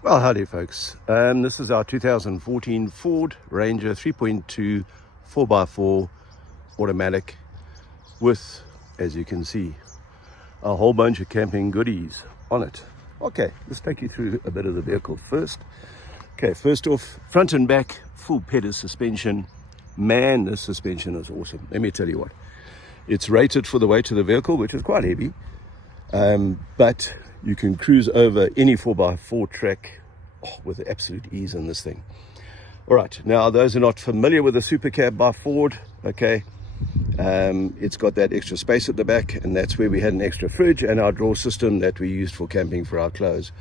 Well, howdy folks. This is our 2014 Ford Ranger 3.2 4x4 automatic with, as you can see, a whole bunch of camping goodies on it. Okay, let's take you through a bit of the vehicle first. Okay, first off, front and back, full pedal suspension. Man, this suspension is awesome. Let me tell you what. It's rated for the weight of the vehicle, which is quite heavy. But you can cruise over any 4x4 track with absolute ease in this thing. All right, now those are not familiar with the Super Cab by Ford, okay, it's got that extra space at the back, and that's where we had an extra fridge and our drawer system that we used for camping for our clothes.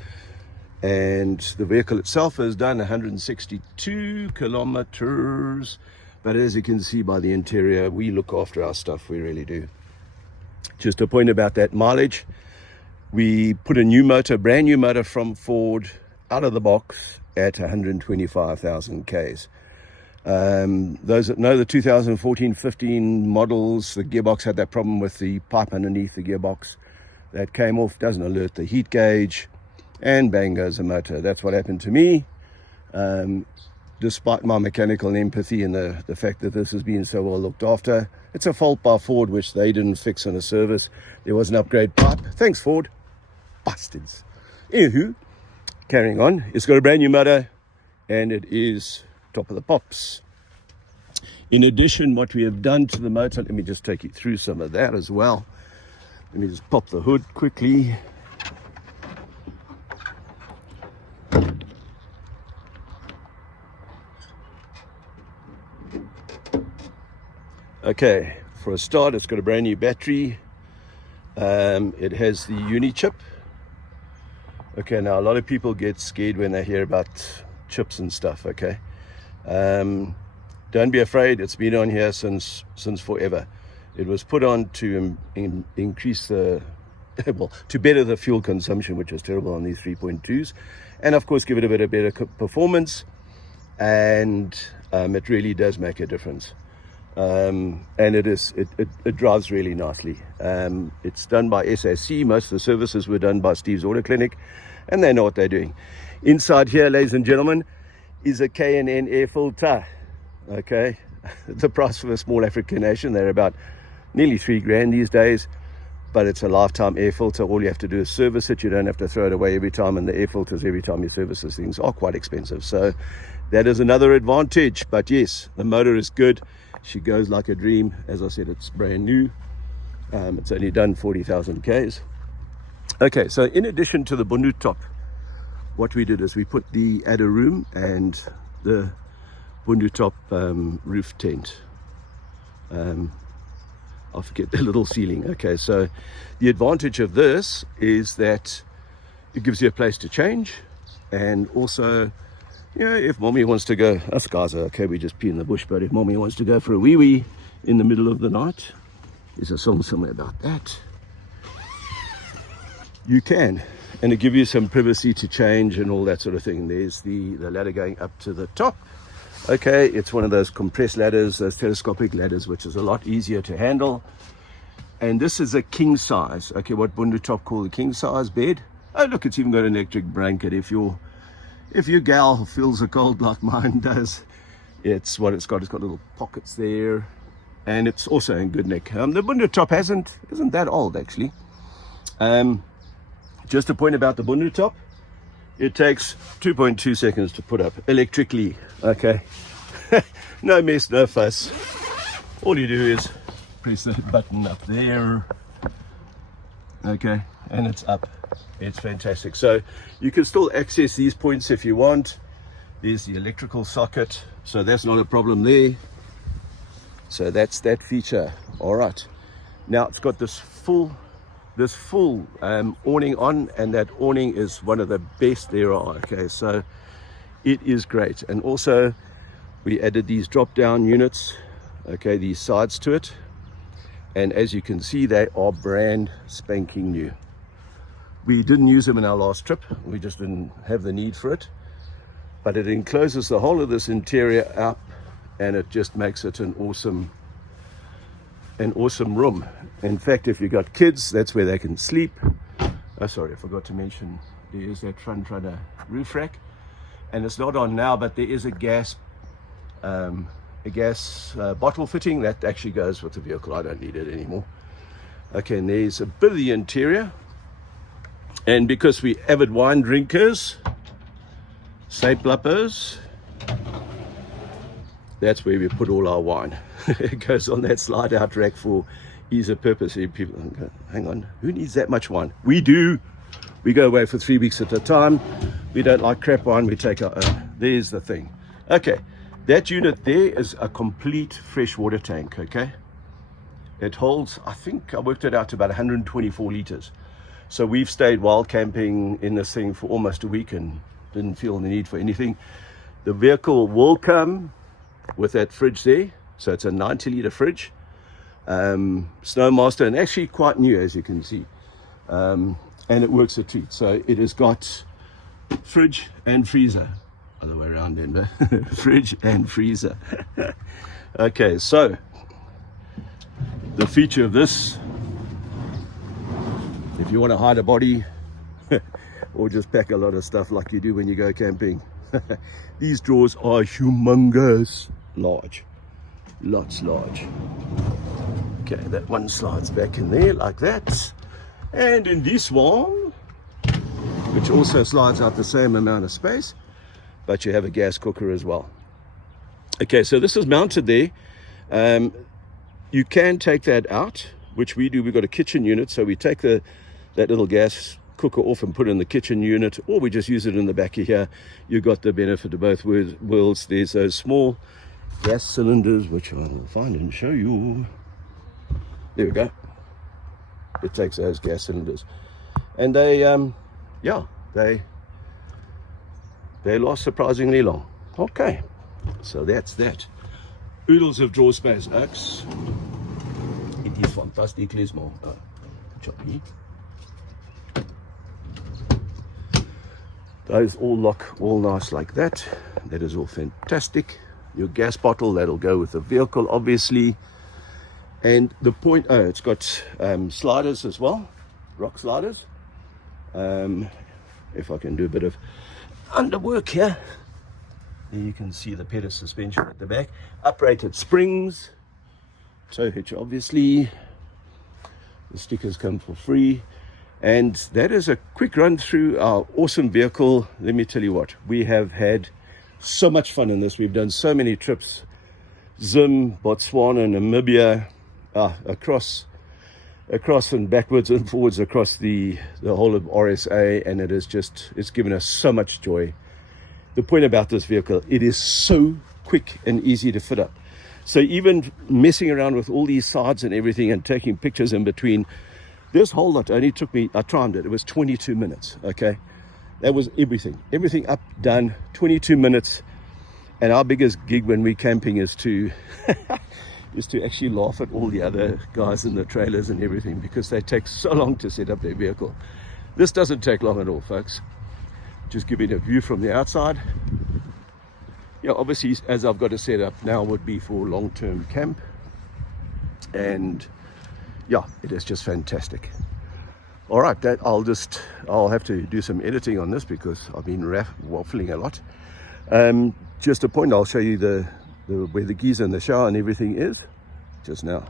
And the vehicle itself has done 162 kilometers, but as you can see by the interior, we look after our stuff, we really do. Just a point about that mileage. We put a new motor, brand new motor from Ford, out of the box at 125,000 Ks. Those that know the 2014-15 models, the gearbox had that problem with the pipe underneath the gearbox. That came off, doesn't alert the heat gauge, and bang goes the motor. That's what happened to me. Despite my mechanical empathy and the fact that this has been so well looked after, it's a fault by Ford which they didn't fix in a service. There was an upgrade pipe. Thanks, Ford. Bastards. Anywho, carrying on. It's got a brand new motor and it is top of the pops. In addition, what we have done to the motor, let me just take you through some of that as well. Let me just pop the hood quickly. Okay, for a start, it's got a brand new battery. It has the Uni chip. Okay, now a lot of people get scared when they hear about chips and stuff, okay? Don't be afraid, it's been on here since forever. It was put on to increase the, well, to better the fuel consumption, which is terrible on these 3.2s. And of course, give it a bit of better performance. And it really does make a difference. And it drives really nicely. It's done by SAC. Most of the services were done by Steve's Auto Clinic, and they know what they're doing. Inside here, ladies and gentlemen, is a K&N air filter. Okay, the price for a small African nation, they're about nearly $3,000 these days, but it's a lifetime air filter. All you have to do is service it. You don't have to throw it away every time, and the air filters every time you service these things are quite expensive. So that is another advantage. But yes, the motor is good. She goes like a dream. As I said, it's brand new. It's only done 40,000 Ks. Okay, so in addition to the Bundu top, what we did is we put the adder room and the Bundu top roof tent. I forget the little ceiling. Okay, so the advantage of this is that it gives you a place to change, and also, you know, if mommy wants to go, us guys are okay, we just pee in the bush, but if mommy wants to go for a wee-wee in the middle of the night, there's a song somewhere about that, you can. And it gives you some privacy to change and all that sort of thing. There's the ladder going up to the top. Okay, it's one of those compressed ladders, those telescopic ladders, which is a lot easier to handle. And this is a king size. Okay, what Bundu Top call the king size bed. Oh, look, it's even got an electric blanket if your gal feels a cold like mine does. It's what it's got. It's got little pockets there, and it's also in good nick. The Bundu Top isn't that old actually. Just a point about the Bundu Top, it takes 2.2 seconds to put up electrically. Okay, no mess, no fuss. All you do is press the button up there. Okay, and it's up. It's fantastic. So you can still access these points if you want. There's the electrical socket, so that's not a problem there. So that's that feature. All right, now it's got this full awning on, and that awning is one of the best there are. Okay, so it is great. And also we added these drop down units, okay, these sides to it, and as you can see, they are brand spanking new. We didn't use them in our last trip, we just didn't have the need for it, but it encloses the whole of this interior up, and it just makes it an awesome room. In fact, if you've got kids, that's where they can sleep. Oh, sorry, I forgot to mention there's that front runner roof rack, and it's not on now, but there is a gas bottle fitting that actually goes with the vehicle. I don't need it anymore. Okay, and there's a bit of the interior, and because we avid wine drinkers, Saipluppers, that's where we put all our wine. It goes on that slide out rack for ease of purpose. People go, hang on, who needs that much wine? We do. We go away for 3 weeks at a time. We don't like crap wine, we take our own. There's the thing. Okay, that unit there is a complete freshwater tank, okay? It holds, I think I worked it out to about 124 liters. So we've stayed wild camping in this thing for almost a week and didn't feel the need for anything. The vehicle will come with that fridge there. So it's a 90-liter fridge. Snowmaster, and actually quite new, as you can see. And it works a treat. So it has got fridge and freezer. Other way around, Denver. Fridge and freezer. Okay, so the feature of this, if you want to hide a body or just pack a lot of stuff like you do when you go camping, these drawers are humongous large. Lots large. Okay, that one slides back in there like that. And in this one, which also slides out the same amount of space, but you have a gas cooker as well. Okay, so this is mounted there. You can take that out, which we do. We've got a kitchen unit, so we take that little gas cooker off and put it in the kitchen unit, or we just use it in the back of here. You've got the benefit of both worlds. There's those small gas cylinders, which I'll find and show you. There we go. It takes those gas cylinders, and they last surprisingly long. Okay, so that's that. Oodles of drawer space, X. It is fantastic, Lismo. Choppy. Those all lock all nice like that. That is all fantastic. Your gas bottle, that'll go with the vehicle, obviously. And the point, it's got sliders as well, rock sliders. If I can do a bit of underwork here. There you can see the pedal suspension at the back. Uprated springs. Tow hitch, obviously. The stickers come for free. And that is a quick run through our awesome vehicle. Let me tell you what, we have had so much fun in this. We've done so many trips. Zim, Botswana, Namibia, across and backwards and forwards across the whole of RSA, and it's given us so much joy. The point about this vehicle, it is so quick and easy to fit up. So even messing around with all these sides and everything and taking pictures in between, this whole lot only took me, I timed it was 22 minutes, okay? That was everything up, done, 22 minutes. And our biggest gig when we're camping is to actually laugh at all the other guys in the trailers and everything, because they take so long to set up their vehicle. This doesn't take long at all, folks. Just giving a view from the outside. Yeah, obviously, as I've got to set up now, would be for long-term camp. And yeah, it is just fantastic. All right, I'll have to do some editing on this because I've been waffling a lot. Just a point, I'll show you where the geyser and the shower and everything is just now.